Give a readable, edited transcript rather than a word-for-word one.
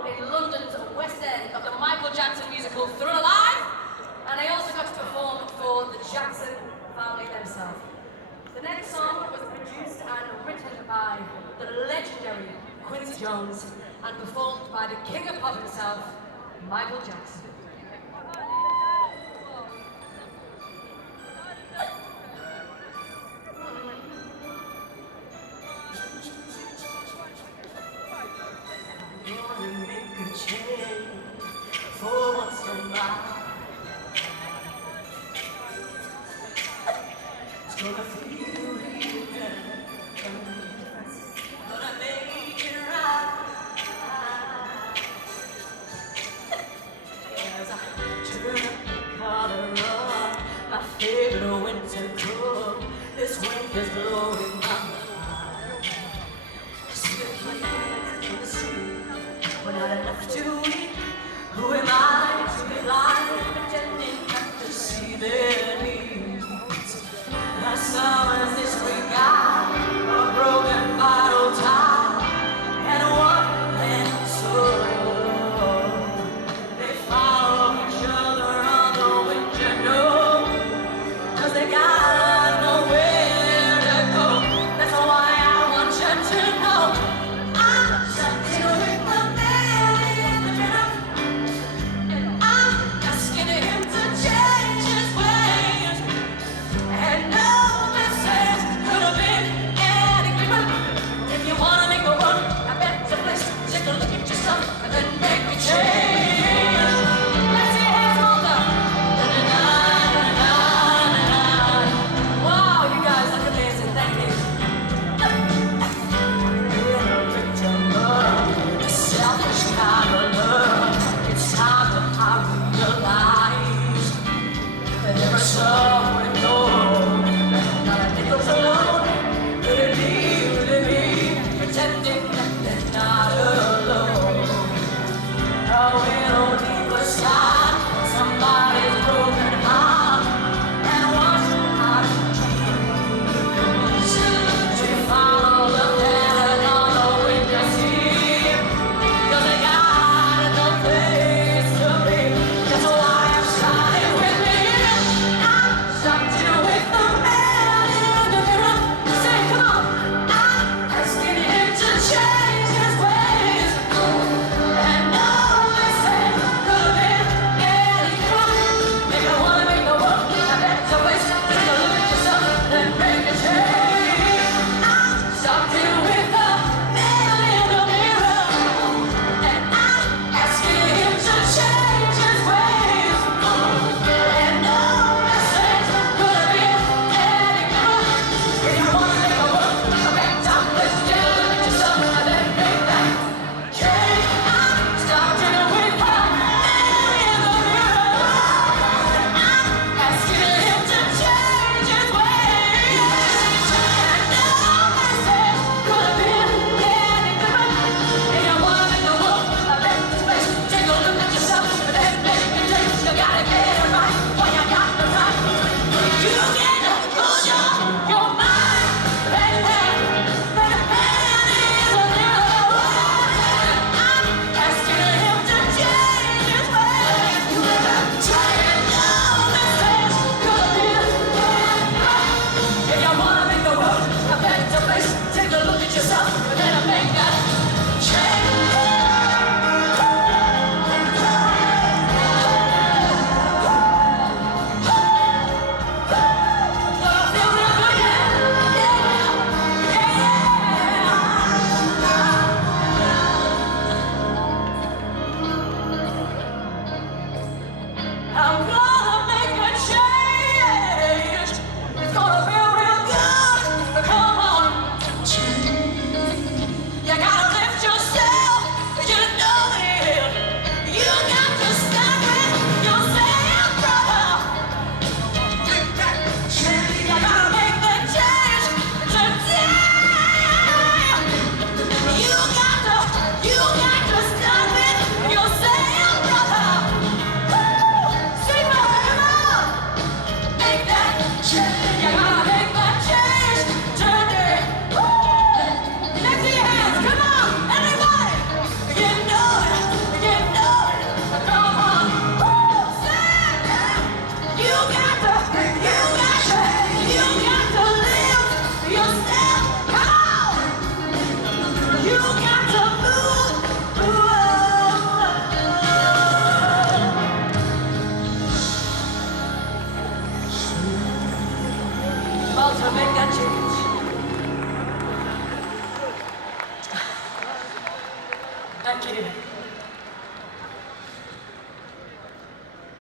role in London's West End of the Michael Jackson musical Thriller Live, and I also got to perform for the Jackson family themselves. The next song was produced and written by the legendary Quincy Jones and performed by the king of pop himself, Michael Jackson. For once in my it's gonna feel real good, gonna make it right. As I turn up the collar on my favorite winter coat, this wind is blowing my mind. I see the kids in the street, but not enough to eat. Who am I to be blind, pretending not to see their needs? I summon this regard, a broken bottle top, and one man soul. They follow each other on the winter know, 'cause they got nowhere to go. That's why I want you to know I'm something with the man in the middle. Him to change his ways and know this Yeah.